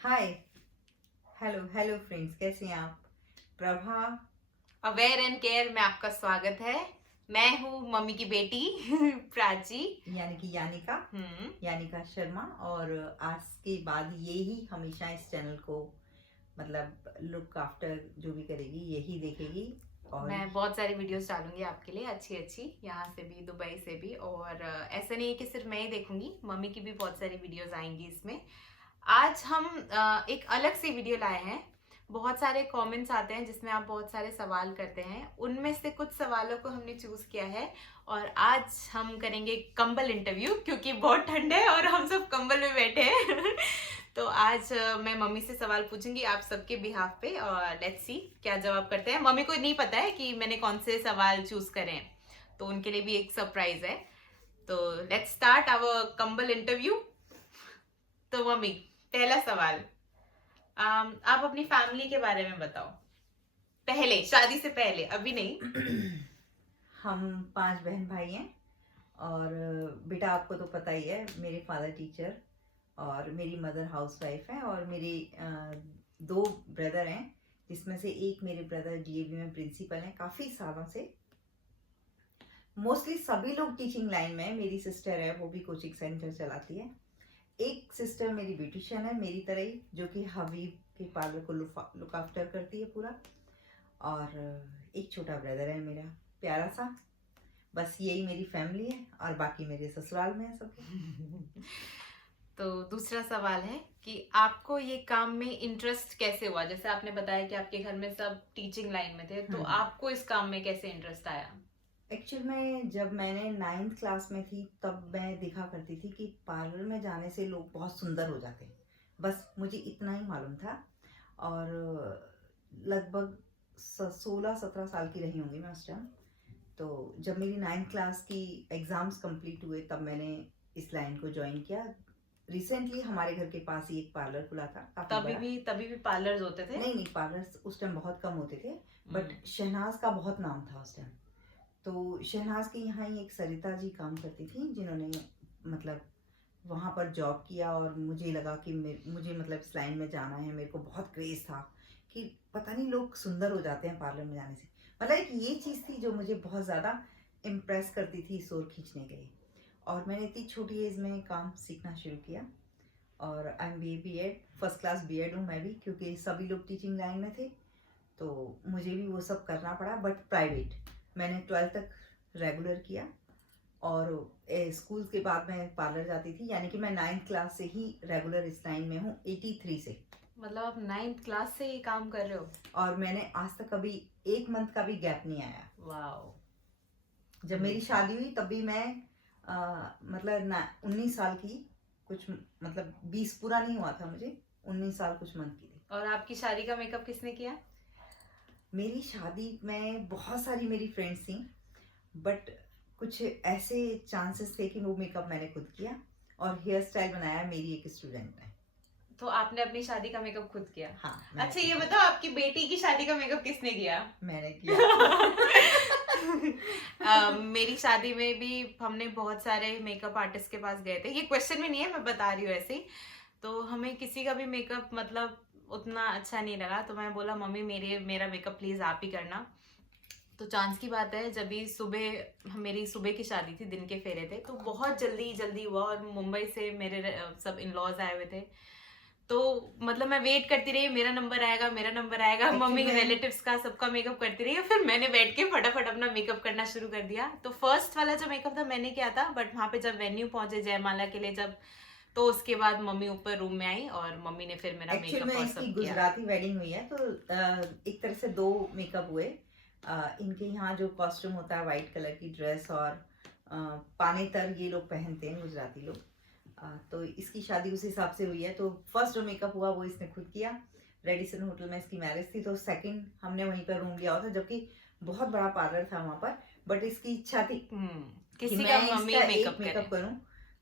हाय। Hello hello friends, कैसे हैं आप? प्रभा। अवेयर एंड केयर में आपका स्वागत है। मैं हूँ मम्मी की बेटी प्राची। यानी कि यानिका। हम्म। यानिका शर्मा। और आज के बाद ये ही हमेशा इस चैनल को मतलब लुक आफ्टर जो भी करेगी यही देखेगी। और मैं बहुत सारी वीडियोस डालूंगी आपके लिए, अच्छी अच्छी, यहाँ से भी दुबई से भी। और ऐसा नहीं है कि सिर्फ मैं ही देखूंगी, मम्मी की भी बहुत सारी वीडियोस आएंगी इसमें। आज हम एक अलग सी वीडियो लाए हैं। बहुत सारे कमेंट्स आते हैं जिसमें आप बहुत सारे सवाल करते हैं, उनमें से कुछ सवालों को हमने चूज किया है। और आज हम करेंगे कंबल इंटरव्यू, क्योंकि बहुत ठंड है और हम सब कंबल में बैठे हैं तो आज मैं मम्मी से सवाल पूछूंगी आप सबके बिहाफ पे, और लेट्स सी क्या जवाब करते हैं। मम्मी को नहीं पता है कि मैंने कौन से सवाल चूज करे हैं, तो उनके लिए भी एक सरप्राइज है। तो लेट्स स्टार्ट आवर कंबल इंटरव्यू। तो मम्मी, पहला सवाल, आप अपनी फैमिली के बारे में बताओ। पहले, शादी से पहले, अभी नहीं। हम 5 बहन भाई हैं। और बेटा आपको तो पता ही है, मेरे फादर टीचर और मेरी मदर हाउसवाइफ है। और मेरे 2 ब्रदर हैं, जिसमें से एक मेरे ब्रदर डीएवी में प्रिंसिपल हैं काफ़ी सालों से। मोस्टली सभी लोग टीचिंग लाइन में है। मेरी सिस्टर है, वो भी कोचिंग सेंटर चलाती है। एक सिस्टर मेरी ब्यूटिशियन है, मेरी तरह ही, जो कि हबीब के पार्लर को लुक आफ्टर करती है पूरा। और एक छोटा ब्रदर है मेरा, प्यारा सा। बस यही मेरी फैमिली है, और बाकी मेरे ससुराल में है सब। तो दूसरा सवाल है कि आपको ये काम में इंटरेस्ट कैसे हुआ। जैसे आपने बताया कि आपके घर में सब टीचिंग लाइन में थे, तो आपको इस काम में कैसे इंटरेस्ट आया? एक्चुअल में जब मैंने 9th क्लास में थी तब मैं देखा करती थी कि पार्लर में जाने से लोग बहुत सुंदर हो जाते हैं। बस मुझे इतना ही मालूम था। और लगभग 16-17 साल की रही होंगी मैं उस टाइम। तो जब मेरी 9th क्लास की एग्ज़ाम्स कंप्लीट हुए तब मैंने इस लाइन को ज्वाइन किया। रिसेंटली हमारे घर के पास ही एक पार्लर खुला था, काफ़ी बड़ा। तभी भी पार्लर्स होते थे? नहीं नहीं, पार्लर्स उस टाइम बहुत कम होते थे। बट शहनाज का बहुत नाम था उस टाइम। तो शहनाज के यहाँ ही एक सरिता जी काम करती थी, जिन्होंने मतलब वहाँ पर जॉब किया। और मुझे लगा कि मुझे मतलब इस लाइन में जाना है। मेरे को बहुत क्रेज़ था कि पता नहीं लोग सुंदर हो जाते हैं पार्लर में जाने से। मतलब एक ये चीज़ थी जो मुझे बहुत ज़्यादा इम्प्रेस करती थी इस ओर खींचने के लिए। और मैंने इतनी छोटी एज में काम सीखना शुरू किया। और I am B Ed, first class B Ed हूँ मैं भी, क्योंकि सभी लोग टीचिंग लाइन में थे। तो मुझे भी वो सब करना पड़ा, बट प्राइवेट। मैंने 12th तक रेगुलर किया। और स्कूल के बाद मैं पार्लर जाती थी, यानी कि मैं 9th क्लास से ही रेगुलर इस लाइन में हूँ, 83 से। मतलब आप 9th क्लास से ये काम कर रहे हो? और मैंने आज तक कभी 1 मंथ का भी गैप नहीं आया। वाओ। जब मेरी शादी हुई तब भी मैं मतलब 19 साल की, कुछ मतलब 20 पूरा नहीं हुआ था मुझे, 19 साल कुछ मंथ की थी। और आपकी शादी का मेकअप किसने किया? मेरी शादी में बहुत सारी मेरी फ्रेंड्स थी, बट कुछ ऐसे चांसेस थे कि वो मेकअप मैंने खुद किया। और हेयर स्टाइल बनाया मेरी एक स्टूडेंट ने। तो आपने अपनी शादी का मेकअप खुद किया? हाँ। अच्छा, ये बताओ आपकी बेटी की शादी का मेकअप किसने किया? मैंने किया। मेरी शादी में भी हमने बहुत सारे मेकअप आर्टिस्ट के पास गए थे। ये क्वेश्चन में नहीं है, मैं बता रही हूँ ऐसे ही। तो हमें किसी का भी मेकअप मतलब उतना अच्छा नहीं लगा, तो मैं बोला मम्मी मेरा मेकअप प्लीज आप ही करना। तो चांस की बात है, जब भी सुबह, मेरी सुबह की शादी थी, दिन के फेरे थे, तो बहुत जल्दी जल्दी हुआ। और मुंबई से मेरे सब इन लॉज आए हुए थे, तो मतलब मैं वेट करती रही, मेरा नंबर आएगा मेरा नंबर आएगा, मम्मी के रिलेटिव्स का सबका मेकअप करती रही। और फिर मैंने बैठ के फटाफट अपना मेकअप करना शुरू कर दिया। तो फर्स्ट वाला जो मेकअप था मैंने किया था, बट वहां पे जब वेन्यू पहुंचे जयमाला के लिए, जब, तो उसके बाद मम्मी ऊपर रूम में आई और मम्मी ने फिर मेरा एक्चुअल मेकअप में और इसकी सब किया। गुजराती वेडिंग हुई है, तो एक तरह से 2 मेकअप हुए। इनके यहाँ जो कॉस्ट्यूम होता है, वाइट कलर की ड्रेस और पानेतर ये लोग पहनते हैं गुजराती लोग। तो इसकी शादी उस हिसाब से हुई है। तो फर्स्ट जो मेकअप हुआ वो इसने खुद किया। रेडिसन होटल में इसकी मैरिज थी, तो सेकंड हमने वहीं पर रूम लिया हुआ था, जबकि बहुत बड़ा पार्लर था वहाँ पर। बट इसकी इच्छा थी कि किसी मैं का मम्मी इसका मेकअप एक मेकअप करूँ।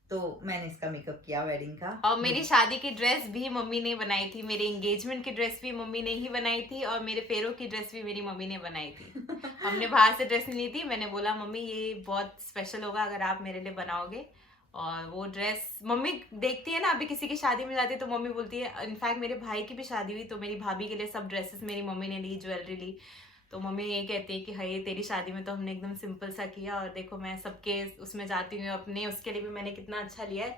तो मैंने इसका मेकअप किया वेडिंग का। और मेरी शादी की ड्रेस भी मम्मी ने बनाई थी, मेरी एंगेजमेंट की ड्रेस भी मम्मी ने ही बनाई थी, और मेरे फेरों की ड्रेस भी मेरी मम्मी ने बनाई थी। हमने बाहर से ड्रेस नहीं ली थी, मैंने बोला मम्मी ये बहुत स्पेशल होगा अगर आप मेरे लिए बनाओगे। और वो ड्रेस मम्मी देखती है ना, अभी किसी की शादी में जाती है तो मम्मी बोलती है, इनफैक्ट मेरे भाई की भी शादी हुई तो मेरी भाभी के लिए सब ड्रेसेस मेरी मम्मी ने ली, ज्वेलरी ली। तो मम्मी ये कहती है कि हाय तेरी शादी में तो हमने एकदम सिंपल सा किया, और देखो मैं सबके उसमें जाती हूँ, अपने उसके लिए भी मैंने कितना अच्छा लिया है।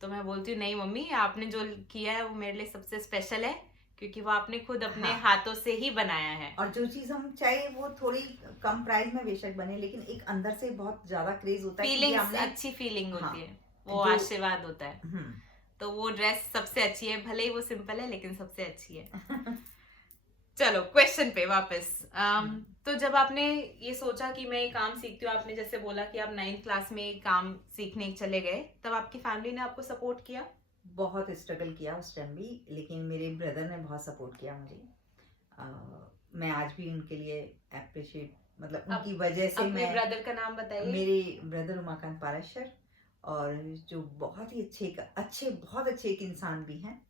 तो मैं बोलती हूँ नहीं मम्मी, आपने जो किया है वो मेरे लिए सबसे स्पेशल है, क्योंकि वो आपने खुद अपने हाँ। हाथों से ही बनाया है। और जो चीज हम चाहे वो थोड़ी कम प्राइस में बेशक बने, लेकिन एक अंदर से बहुत ज्यादा क्रेज होता है कि ये फीलिंग्स, हमने। अच्छी फीलिंग हाँ। होती है, वो जो आशीर्वाद होता है। हम्म। तो वो ड्रेस सबसे अच्छी है, भले ही वो सिंपल है लेकिन सबसे अच्छी है। चलो क्वेश्चन पे वापस। तो जब आपने ये सोचा कि मैं ये काम सीखती हूँ, आपने जैसे बोला कि आप 9th क्लास में काम सीखने चले गए, तब आपकी फैमिली ने आपको सपोर्ट किया? बहुत स्ट्रगल किया उस टाइम भी, लेकिन मेरे ब्रदर ने बहुत सपोर्ट किया मुझे। अ, मैं आज भी उनके लिए अप्रिशिएट, मतलब उनकी वजह से अपने मैं। ब्रदर का नाम बताइए। मेरे ब्रदर उमाकांत पाराशर, और जो बहुत ही अच्छे बहुत अच्छे एक इंसान भी हैं,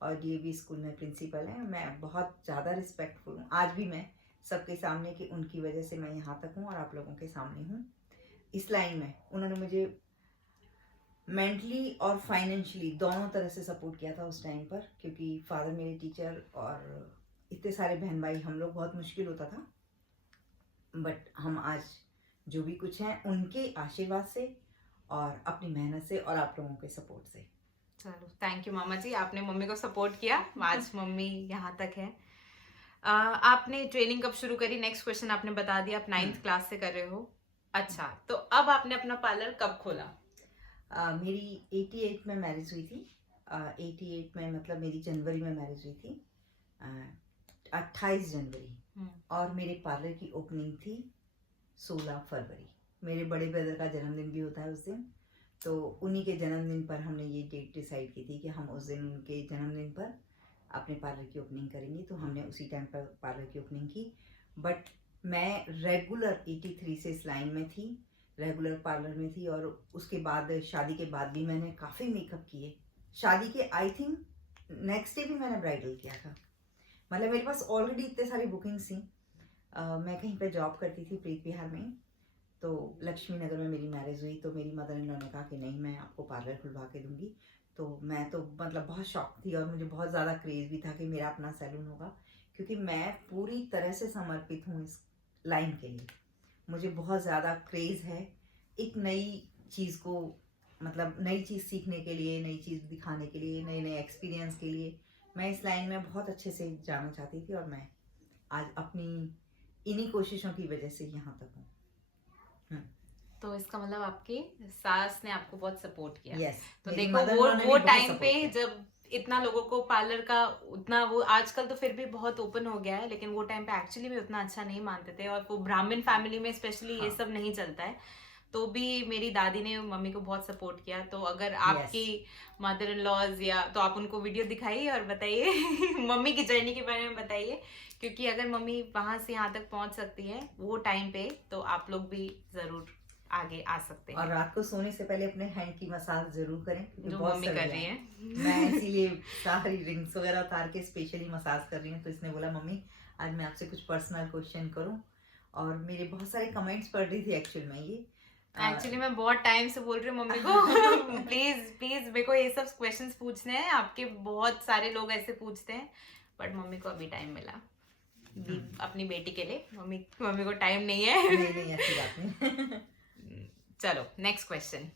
और डीएवी स्कूल में प्रिंसिपल हैं। मैं बहुत ज़्यादा रिस्पेक्टफुल हूँ आज भी मैं सबके सामने, कि उनकी वजह से मैं यहाँ तक हूँ और आप लोगों के सामने हूँ इस लाइन में। उन्होंने मुझे मेंटली और फाइनेंशियली दोनों तरह से सपोर्ट किया था उस टाइम पर, क्योंकि फादर मेरे टीचर और इतने सारे बहन भाई, हम लोग बहुत मुश्किल होता था। बट हम आज जो भी कुछ हैं उनके आशीर्वाद से और अपनी मेहनत से और आप लोगों के सपोर्ट से। चलो थैंक यू मामा जी, आपने मम्मी को सपोर्ट किया, आज मम्मी यहाँ तक है। आपने ट्रेनिंग कब शुरू करी? नेक्स्ट क्वेश्चन आपने बता दिया, आप 9th क्लास से कर रहे हो। अच्छा, तो अब आपने अपना पार्लर कब खोला? मेरी 88 में मैरिज हुई थी। 88 में मतलब मेरी जनवरी में मैरिज हुई थी, 28 जनवरी। और मेरे पार्लर की ओपनिंग थी 16 फरवरी। मेरे बड़े ब्रदर का जन्मदिन भी होता है उस दिन, तो उन्हीं के जन्मदिन पर हमने ये डेट डिसाइड की थी कि हम उस दिन उनके जन्मदिन पर अपने पार्लर की ओपनिंग करेंगे। तो हमने उसी टाइम पर पार्लर की ओपनिंग की। बट मैं रेगुलर 83 से इस लाइन में थी, रेगुलर पार्लर में थी। और उसके बाद शादी के बाद भी मैंने काफ़ी मेकअप किए। शादी के आई थिंक नेक्स्ट डे भी मैंने ब्राइडल किया था। मतलब मेरे पास ऑलरेडी इतने सारी बुकिंग्स थी। मैं कहीं पे जॉब करती थी प्रीत विहार में, तो लक्ष्मी नगर में मेरी मैरिज हुई। तो मेरी मदर इन लॉ ने कहा कि नहीं, मैं आपको पार्लर खुलवा के दूंगी। तो मैं तो मतलब बहुत शौक थी, और मुझे बहुत ज़्यादा क्रेज़ भी था कि मेरा अपना सैलून होगा, क्योंकि मैं पूरी तरह से समर्पित हूँ इस लाइन के लिए। मुझे बहुत ज़्यादा क्रेज़ है एक नई चीज़ को, मतलब नई चीज़ सीखने के लिए, नई चीज़ दिखाने के लिए, नए नए एक्सपीरियंस के लिए। मैं इस लाइन में बहुत अच्छे से जाना चाहती थी, और मैं आज अपनी इन्हीं कोशिशों की वजह से यहाँ तक हूँ। तो इसका मतलब आपकी सास ने आपको बहुत सपोर्ट किया। Yes, तो मेरी देखो mother-in-law ने वो भी बहुत टाइम support पे किया। जब इतना लोगों को पार्लर का उतना, वो आजकल तो फिर भी बहुत ओपन हो गया है, लेकिन वो टाइम पे एक्चुअली भी उतना अच्छा नहीं मानते थे, और वो ब्राह्मण फैमिली में स्पेशली ये हाँ। सब नहीं चलता है। तो भी मेरी दादी ने मम्मी को बहुत सपोर्ट किया। तो अगर आपकी मदर इन लॉज या तो आप उनको वीडियो दिखाइए और बताइए मम्मी की जर्नी के बारे में बताइए, क्योंकि अगर मम्मी वहां से यहाँ तक पहुंच सकती है वो टाइम पे, तो आप लोग भी जरूर आगे आ सकते हैं। और रात को सोने से पहले अपने हैंड की मसाज जरूर करें, क्योंकि जो बहुत मम्मी कर सर्दियाँ रही हैं। है। मैं इसीलिए सारी रिंग्स वगैरह उतार के स्पेशली मसाज कर रही हूँ। तो इसने बोला मम्मी आज मैं आपसे कुछ पर्सनल क्वेश्चन करूँ, और मेरे बहुत सारे कमेंट्स पढ़ रही थी एक्चुअल में ये। एक्चुअली मैं बहुत टाइम से बोल रही हूँ मम्मी को प्लीज प्लीज मेरे को ये सब क्वेश्चंस पूछने हैं, आपके बहुत सारे लोग ऐसे पूछते हैं, बट मम्मी को अभी टाइम मिला अपनी बेटी के लिए। मम्मी को टाइम नहीं है। नहीं ऐसी बात नहीं। चलो नेक्स्ट क्वेश्चन,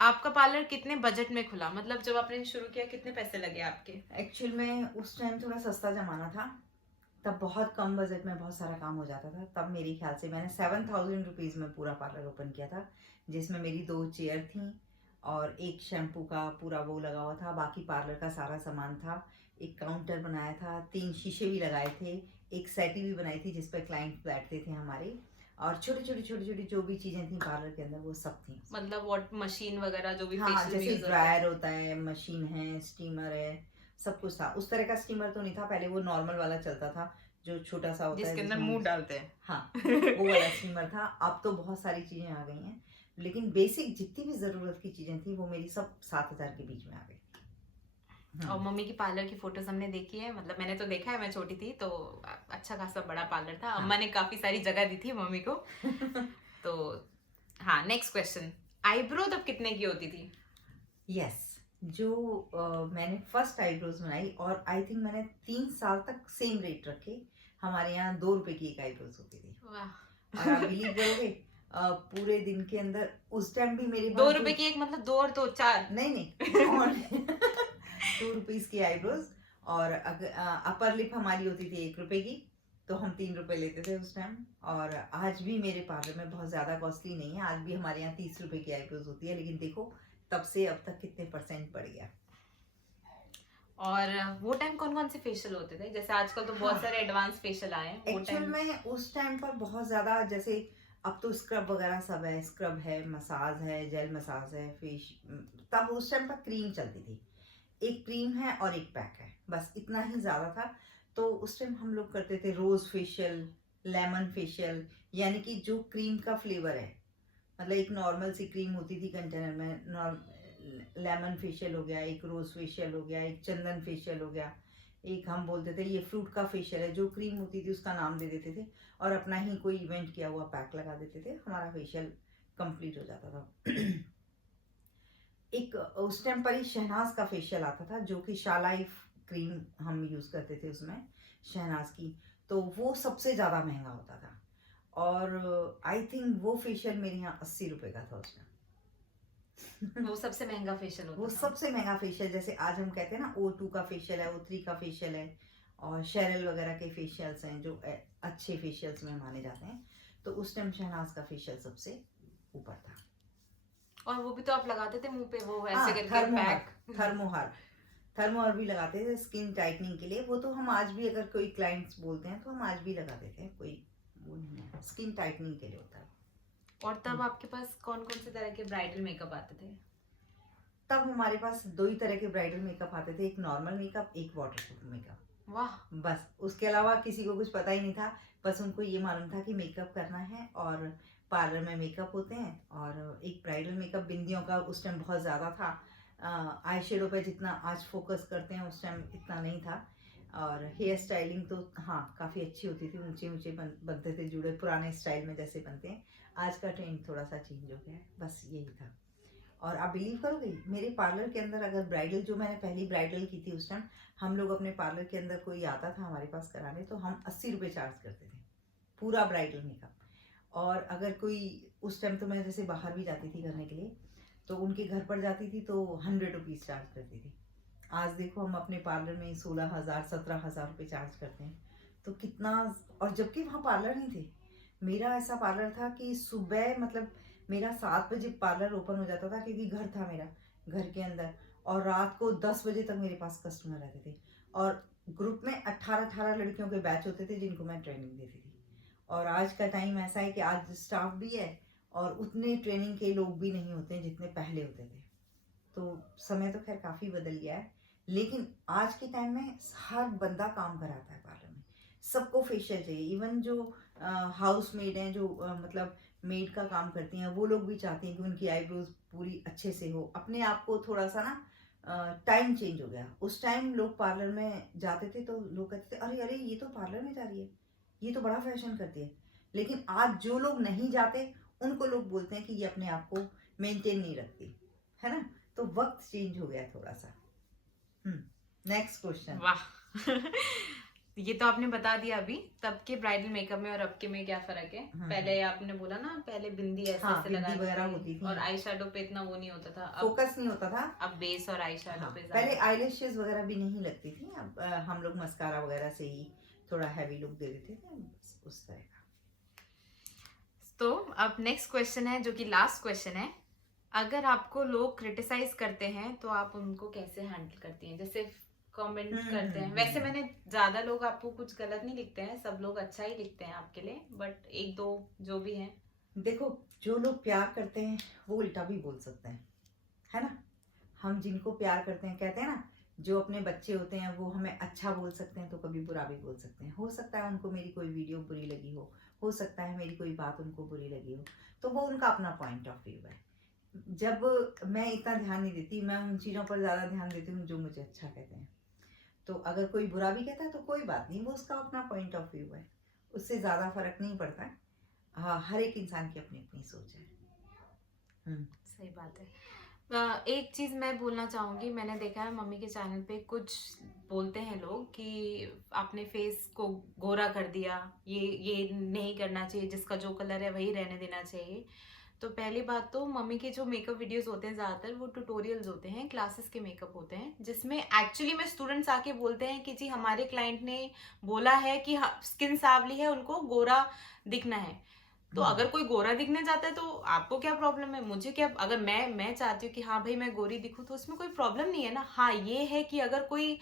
आपका पार्लर कितने बजट में खुला? मतलब जब आपने शुरू किया कितने पैसे लगे आपके? एक्चुअल में उस टाइम थोड़ा सस्ता जमाना था, तब बहुत कम बजट में बहुत सारा काम हो जाता था। तब मेरे ख्याल से मैंने 7000 रुपीज़ में पूरा पार्लर ओपन किया था, जिसमें मेरी 2 चेयर थी और एक शैम्पू का पूरा वो लगा हुआ था। बाकी पार्लर का सारा सामान था। एक काउंटर बनाया था, 3 शीशे भी लगाए थे, एक सेटी भी बनाई थी जिस पर क्लाइंट बैठते थे हमारे, और छोटी छोटी जो भी चीजें थी पार्लर के अंदर वो सब थी। मतलब व्हाट मशीन वगैरह जो भी हाँ, facial में जैसे use होता है। ड्रायर होता है, मशीन है, स्टीमर है, सब कुछ था। उस तरह का स्टीमर तो नहीं था, पहले वो नॉर्मल वाला चलता था जो छोटा सा होता है, जिसके अंदर जिसमें मुंह डालते हैं। हाँ वो वाला स्टीमर था। अब तो बहुत सारी चीजें आ गई हैं, लेकिन बेसिक जितनी भी जरूरत की चीजें थी वो मेरी सब 7000 के बीच में आ गई। और मम्मी की पार्लर की फोटोज हमने देखी है, मतलब मैंने तो देखा है, मैं छोटी थी तो अच्छा खासा बड़ा पार्लर था। अम्मा ने काफी सारी जगह दी थी मम्मी को। तो हाँ नेक्स्ट क्वेश्चन, आईब्रो तब कितने की होती थी? यस, जो मैंने फर्स्ट आईब्रोज बनाई, और आई थिंक मैंने 3 साल तक सेम रेट रखे। हमारे यहाँ 2 रुपए की एक आईब्रोज होती थी। वाह। और आप बिलीव करोगे, पूरे दिन के अंदर उस टाइम भी मेरे दो पास जो, रुपए की एक मतलब 2 और 2 4? नहीं नहीं, और 2 रुपीज की आईब्रोज। और अपर लिप हमारी होती थी 1 रुपए की, तो हम 3 रुपए लेते थे उस टाइम। और आज भी मेरे पार्लर में बहुत ज्यादा कॉस्टली नहीं है, आज भी हमारे यहाँ 30 रुपए की आईब्रोज होती है। लेकिन देखो तब से अब तक कितने परसेंट बढ़ गया। और वो टाइम कौन कौन से फेशियल होते थे? जैसे आजकल तो बहुत हाँ, सारे एडवांस फेशियल आए हैं, वो एक्चुअल टाइम। में उस टाइम पर बहुत ज्यादा, जैसे अब तो स्क्रब वगैरह सब है, स्क्रब है, मसाज है, जेल मसाज है, फेस। तब उस टाइम पर क्रीम चलती थी, एक क्रीम है और एक पैक है, बस इतना ही ज्यादा था। तो उस टाइम हम लोग करते थे रोज फेशियल, लेमन फेशियल, यानी कि जो क्रीम का फ्लेवर है, मतलब एक नॉर्मल सी क्रीम होती थी कंटेनर में, लेमन फेशियल हो गया, एक रोज फेशियल हो गया, एक चंदन फेशियल हो गया, एक हम बोलते थे ये फ्रूट का फेशियल है। जो क्रीम होती थी उसका नाम दे देते थे, और अपना ही कोई इवेंट किया हुआ पैक लगा देते थे, हमारा फेशियल कंप्लीट हो जाता था। एक उस टाइम पर ही शहनाज का फेशियल आता था, जो कि शालाइफ क्रीम हम यूज करते थे उसमें, शहनाज की। तो वो सबसे ज्यादा महंगा होता था, और आई थिंक वो फेशियल मेरे यहाँ 80 रुपए का था उस टाइम। वो सबसे महंगा फेशियल वो होता था। सबसे महंगा फेशियल, जैसे आज हम कहते हैं ना O2 का फेशियल है, O3 का फेशियल है, और शेरल वगैरह के फेशियल्स हैं जो अच्छे फेशियल्स में माने जाते हैं। तो उस टाइम शहनाज का फेशियल सबसे ऊपर था। और वो भी तो आप लगाते थे मुंह पे, वो हाँ, ऐसे करके थर्मोहर, पैक। थर्मोहर, थर्मोहर भी लगाते थे स्किन टाइटनिंग के लिए। वो तो हम आज भी, अगर कोई क्लाइंट्स बोलते हैं तो हम आज भी लगा देते हैं, कोई वो नहीं है, स्किन टाइटनिंग के लिए होता है। और तब आपके पास कौन कौन से तरह के ब्राइडल मेकअप आते थे? तब हमारे पास 2 ही तरह के ब्राइडल मेकअप आते थे, एक नॉर्मल मेकअप, एक वाटरप्रूफ मेकअप। वाह। बस उसके अलावा किसी को कुछ पता ही नहीं था। बस उनको ये मालूम था कि मेकअप करना है, और पार्लर में मेकअप होते हैं। और एक ब्राइडल मेकअप बिंदियों का उस टाइम बहुत ज़्यादा था, आई शेडो पे जितना आज फोकस करते हैं उस टाइम इतना नहीं था। और हेयर स्टाइलिंग तो हाँ काफ़ी अच्छी होती थी, ऊंचे ऊंचे बनते थे जुड़े, पुराने स्टाइल में जैसे बनते हैं। आज का ट्रेंड थोड़ा सा चेंज हो गया है, बस यही था। और आप बिलीव करोगे, मेरे पार्लर के अंदर अगर ब्राइडल, जो मैंने पहली ब्राइडल की थी उस टाइम, हम लोग अपने पार्लर के अंदर कोई आता था हमारे पास कराने, तो हम 80 रुपए चार्ज करते थे पूरा ब्राइडल मेकअप। और अगर कोई, उस टाइम तो मैं जैसे बाहर भी जाती थी करने के लिए, तो उनके घर पर जाती थी तो 100 रुपीज़ चार्ज करती थी। आज देखो हम अपने पार्लर में 16,000 17,000 रुपये चार्ज करते हैं, तो कितना। और जबकि वहाँ पार्लर नहीं थे, मेरा ऐसा पार्लर था कि सुबह मतलब मेरा 7 बजे पार्लर ओपन हो जाता था, क्योंकि घर था मेरा घर के अंदर, और रात को 10 बजे तक मेरे पास कस्टमर रहते थे। और ग्रुप में 18-18 लड़कियों के बैच होते थे जिनको मैं ट्रेनिंग देती थी। और आज का टाइम ऐसा है कि आज स्टाफ भी है, और उतने ट्रेनिंग के लोग भी नहीं होते हैं जितने पहले होते थे। तो समय तो खैर काफ़ी बदल गया है, लेकिन आज के टाइम में हर बंदा काम कराता है पार्लर में, सबको फेशियल चाहिए। इवन जो हाउस मेड हैं, जो मतलब मेड का काम करती हैं, वो लोग भी चाहती हैं कि उनकी आईब्रोज पूरी अच्छे से हो। अपने आप को थोड़ा सा ना, टाइम चेंज हो गया। उस टाइम लोग पार्लर में जाते थे तो लोग कहते थे अरे अरे ये तो पार्लर में जा रही है, ये तो बड़ा फैशन करती है। लेकिन आज जो लोग नहीं जाते उनको लोग बोलते हैं कि ये अपने आप को मेंटेन नहीं रखती, है ना। तो वक्त चेंज हो गया थोड़ा सा। Next question. वाह। ये तो आपने बता दिया अभी तब के ब्राइडल मेकअप में और अब के में क्या फर्क है। पहले आपने बोला ना, पहले बिंदी ऐसे हाँ, ऐसे बिंदी लगाते वगैरह थे, होती थी, और आई शेडो पे इतना वो नहीं होता था, अब फोकस नहीं होता था। अब बेस और आई शेडो हाँ, पे पहले ज्यादा। आईलैशेस वगैरह भी नहीं लगती थी, अब हम लोग मस्कारा वगैरह से ही थोड़ा हैवी लुक दे देते थे, बस उस तरह का। तो अब नेक्स्ट क्वेश्चन है, जो कि लास्ट क्वेश्चन है। अगर आपको लोग क्रिटिसाइज करते हैं तो आप उनको कैसे हैंडल करती हैं? जैसे कमेंट करते हैं, वैसे मैंने ज्यादा लोग आपको कुछ गलत नहीं लिखते हैं, सब लोग अच्छा ही लिखते हैं आपके लिए, बट एक दो जो भी हैं। देखो, जो लोग प्यार करते हैं वो उल्टा भी बोल सकते हैं, है ना। हम जिनको प्यार करते हैं, कहते हैं ना, जो अपने बच्चे होते हैं वो हमें अच्छा बोल सकते हैं तो कभी बुरा भी बोल सकते हैं। हो सकता है उनको मेरी कोई वीडियो बुरी लगी हो सकता है मेरी कोई बात उनको बुरी लगी हो, तो वो उनका अपना पॉइंट ऑफ व्यू है। जब मैं इतना ध्यान नहीं देती, मैं उन चीज़ों पर ज़्यादा ध्यान देती हूँ जो मुझे अच्छा कहते हैं। तो अगर कोई बुरा भी कहता है तो कोई बात नहीं, वो उसका अपना पॉइंट ऑफ व्यू है, उससे ज़्यादा फर्क नहीं पड़ता है। हाँ, हर एक इंसान की अपनी अपनी सोच है। सही बात है। एक चीज मैं बोलना चाहूंगी, मैंने देखा है मम्मी के चैनल पे कुछ बोलते हैं लोग कि आपने फेस को गोरा कर दिया, ये नहीं करना चाहिए, जिसका जो कलर है वही रहने देना चाहिए। तो पहली बात तो मम्मी के जो मेकअप वीडियोस होते हैं ज्यादातर वो ट्यूटोरियल्स होते हैं, क्लासेस के मेकअप होते हैं, जिसमें एक्चुअली में स्टूडेंट्स आके बोलते हैं कि जी हमारे क्लाइंट ने बोला है कि स्किन सावली है, उनको गोरा दिखना है। तो अगर कोई गोरा दिखने जाता है तो आपको क्या प्रॉब्लम है, मुझे क्या, अगर मैं चाहती हूँ कि हाँ भाई मैं गोरी दिखूं तो उसमें कोई प्रॉब्लम नहीं है ना। हाँ ये है कि अगर कोई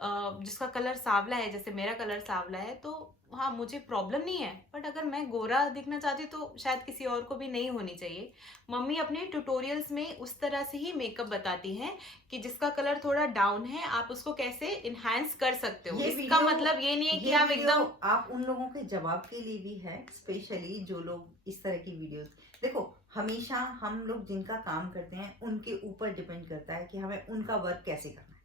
जिसका कलर सांवला है, जैसे मेरा कलर सांवला है, तो हाँ मुझे प्रॉब्लम नहीं है, बट अगर मैं गोरा दिखना चाहती हूँ तो शायद किसी और को भी नहीं होनी चाहिए। मम्मी अपने ट्यूटोरियल्स में उस तरह से ही मेकअप बताती हैं कि जिसका कलर थोड़ा डाउन है आप उसको कैसे इनहांस कर सकते हो। इसका मतलब ये नहीं है कि आप एकदम, आप उन लोगों के जवाब के लिए भी है, स्पेशली जो लोग इस तरह की वीडियोस देखो। हमेशा हम लोग जिनका काम करते हैं उनके ऊपर डिपेंड करता है कि हमें उनका वर्क कैसे करना है,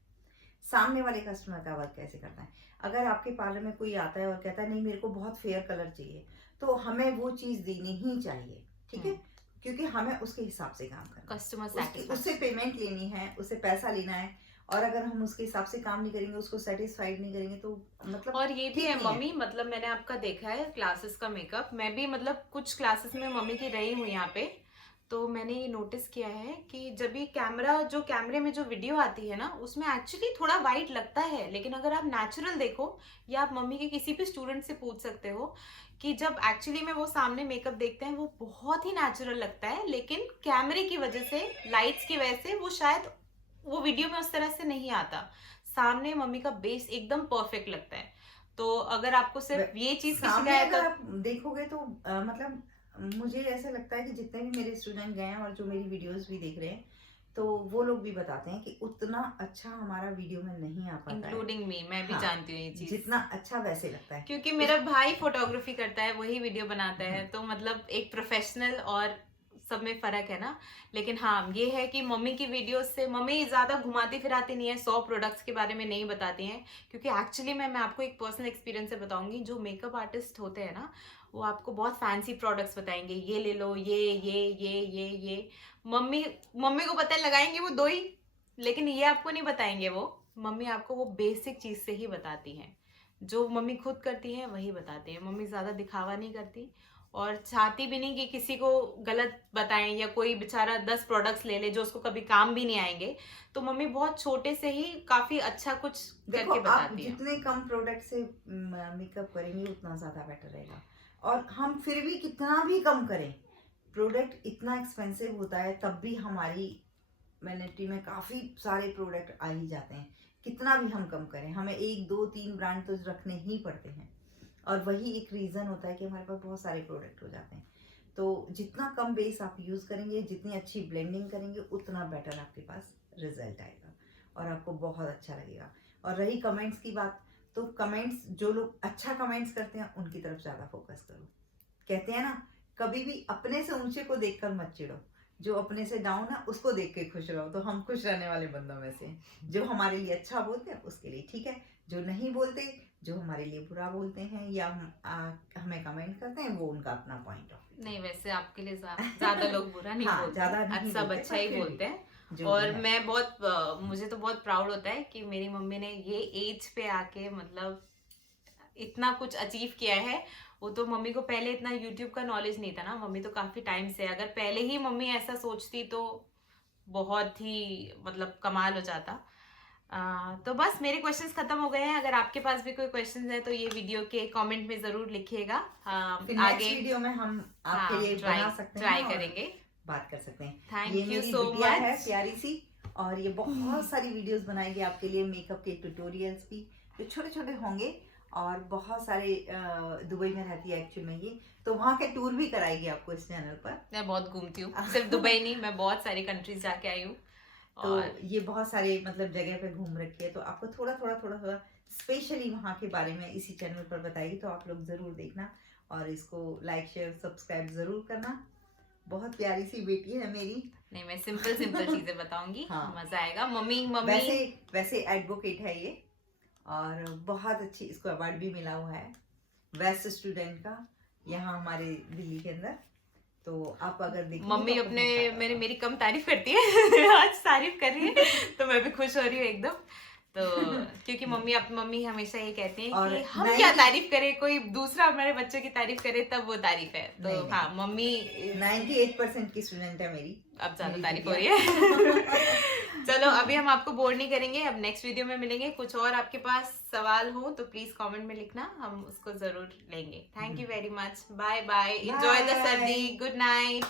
सामने वाले कस्टमर का वर्क कैसे करना है। अगर आपके पार्लर में कोई आता है और कहता है नहीं मेरे को बहुत फेयर कलर चाहिए, तो हमें वो चीज देनी ही चाहिए, ठीक है, क्योंकि हमें उसके हिसाब से काम करना, कस्टमर उससे सेटिस्फैक्शन, पेमेंट लेनी है, उससे पैसा लेना है। और अगर हम उसके हिसाब से काम नहीं करेंगे, उसको सेटिस्फाइड नहीं करेंगे, तो मतलब और ये भी ठीक है नहीं है। मम्मी, मतलब मैंने आपका देखा है क्लासेस का मेकअप, मैं भी मतलब कुछ क्लासेस में मम्मी की रही हूँ यहाँ पे, तो मैंने ये नोटिस किया है कि जब भी कैमरा, जो कैमरे में जो वीडियो आती है ना उसमें एक्चुअली थोड़ा वाइट लगता है, लेकिन अगर आप नेचुरल देखो या आप मम्मी के किसी भी स्टूडेंट से पूछ सकते हो कि जब एक्चुअली में वो सामने मेकअप देखते हैं वो बहुत ही नेचुरल लगता है, लेकिन कैमरे की वजह से, लाइट्स की वजह से वो शायद वो वीडियो में उस तरह से नहीं आता। सामने मम्मी का बेस एकदम परफेक्ट लगता है। तो अगर आपको सिर्फ ये चीज की सामने शिकायत, अगर आप देखोगे तो मतलब मुझे ऐसा लगता है कि जितने भी मेरे स्टूडेंट गए हैं और जो मेरी वीडियोस भी देख रहे हैं, तो वो लोग भी बताते हैं कि उतना अच्छा हमारा वीडियो में नहीं आ पाता है, इंक्लूडिंग मी, मैं भी हाँ, जानती हूँ ये चीज, जितना अच्छा वैसे लगता है, क्योंकि मेरा भाई फोटोग्राफी करता है, वही वीडियो बनाता है, तो मतलब एक प्रोफेशनल और सब में फर्क है ना। लेकिन हाँ ये है कि मम्मी की वीडियोस से मम्मी ज्यादा घुमाती फिराती नहीं है, 100 प्रोडक्ट्स के बारे में नहीं बताती हैं, क्योंकि एक्चुअली मैं आपको एक पर्सनल एक्सपीरियंस से बताऊंगी, जो मेकअप आर्टिस्ट होते हैं ना वो आपको बहुत फैंसी प्रोडक्ट्स बताएंगे, ये ले लो, ये मम्मी मम्मी को पता है लगाएंगे वो दो ही, लेकिन ये आपको नहीं बताएंगे। वो मम्मी आपको वो बेसिक चीज से ही बताती हैं, जो मम्मी खुद करती है वही बताती है। मम्मी ज्यादा दिखावा नहीं करती और चाहती भी नहीं कि किसी को गलत बताएं, या कोई बेचारा 10 प्रोडक्ट्स ले ले जो उसको कभी काम भी नहीं आएंगे। तो मम्मी बहुत छोटे से ही काफी अच्छा कुछ करके आप बताती है। जितने कम प्रोडक्ट से मेकअप करेंगे उतना ज्यादा बेटर रहेगा। और हम फिर भी कितना भी कम करें, प्रोडक्ट इतना एक्सपेंसिव होता है, तब भी हमारी वैनिटी में काफी सारे प्रोडक्ट आ ही जाते हैं। कितना भी हम कम करें, हमें 1 2 3 ब्रांड तो रखने ही पड़ते हैं, और वही एक रीजन होता है कि हमारे पास बहुत सारे प्रोडक्ट हो जाते हैं। तो जितना कम बेस आप यूज करेंगे, जितनी अच्छी ब्लेंडिंग करेंगे, उतना बेटर आपके पास रिजल्ट आएगा और आपको बहुत अच्छा लगेगा। और रही कमेंट्स की बात, तो कमेंट्स, जो लोग अच्छा कमेंट्स करते हैं उनकी तरफ ज्यादा फोकस करो। कहते हैं ना, कभी भी अपने से ऊंचे को देखकर मत चिढ़ो, जो अपने से डाउन है उसको देख के खुश रहो। तो हम खुश रहने वाले बंदों में से हैं। जो हमारे लिए अच्छा बोलते हैं उसके लिए ठीक है, जो नहीं बोलते, जो हमारे लिए बुरा बोलते हैं या हमें कमेंट करते हैं, वो उनका अपना पॉइंट ऑफ व्यू। नहीं वैसे आपके लिए ज्यादा लोग बुरा नहीं हाँ, बोलते, ज्यादा नहीं सब बोलते, अच्छा पर ही फिर भी बोलते हैं। जो और भी है। मैं बहुत मुझे तो बहुत प्राउड होता है कि मेरी मम्मी ने ये एज पे आके मतलब इतना कुछ अचीव किया है। वो तो मम्मी को पहले इतना यूट्यूब का नॉलेज नहीं था ना, मम्मी तो काफी टाइम से, अगर पहले ही मम्मी ऐसा सोचती तो बहुत ही मतलब कमाल हो जाता। तो बस मेरे क्वेश्चंस खत्म हो गए हैं। अगर आपके पास भी कोई क्वेश्चंस है तो ये वीडियो के कमेंट में जरूर लिखिएगा। फिर आगे नेक्स्ट वीडियो में हम आपके लिए बना सकते हैं, ट्राई और करेंगे। बात कर सकते हैं। थैंक ये यू मेरी सो बिटिया है मच। प्यारी सी, और ये बहुत सारी वीडियोस बनाएगी आपके लिए, मेकअप के ट्यूटोरियल्स की, जो छोटे छोटे होंगे। और बहुत सारे दुबई में रहती है एक्चुअली में ये, तो वहाँ के टूर भी कराएगी आपको इस चैनल पर। मैं बहुत घूमती हूँ, सिर्फ दुबई नहीं, मैं बहुत सारी कंट्रीज जाके आई हूँ। तो ये बहुत सारे मतलब जगह पे घूम रखी है, तो आपको थोड़ा थोड़ा स्पेशली वहाँ के बारे में इसी चैनल पर बताएगी। तो आप लोग जरूर देखना और इसको लाइक शेयर सब्सक्राइब जरूर करना। बहुत प्यारी सी बेटी है मेरी। नहीं मैं सिंपल चीजें बताऊंगी। हाँ, मजा आएगा। मम्मी वैसे एडवोकेट है ये, और बहुत अच्छी, इसको अवार्ड भी मिला हुआ है बेस्ट स्टूडेंट का, यहाँ हमारे दिल्ली के अंदर। तो आप अगर देखेंगे मम्मी तो आपको अपने बहुत प्यारा मेरी कम तारीफ करती है आज तारीफ कर रही है तो मैं भी खुश हो रही हूँ एकदम। तो क्योंकि मम्मी हमेशा ये कहती है और कि हम नहीं क्या भी- तारीफ करें, कोई दूसरा हमारे बच्चों की तारीफ करे तब वो तारीफ है। तो नहीं, हाँ मम्मी 98% की स्टूडेंट है मेरी। अब ज्यादा मेरी तारीफ हो बिटिया। रही है। चलो अभी हम आपको बोर नहीं करेंगे, अब नेक्स्ट वीडियो में मिलेंगे। कुछ और आपके पास सवाल हो तो प्लीज कमेंट में लिखना, हम उसको जरूर लेंगे। Thank you very much, bye bye, enjoy the Bye. सर्दी, गुड नाइट।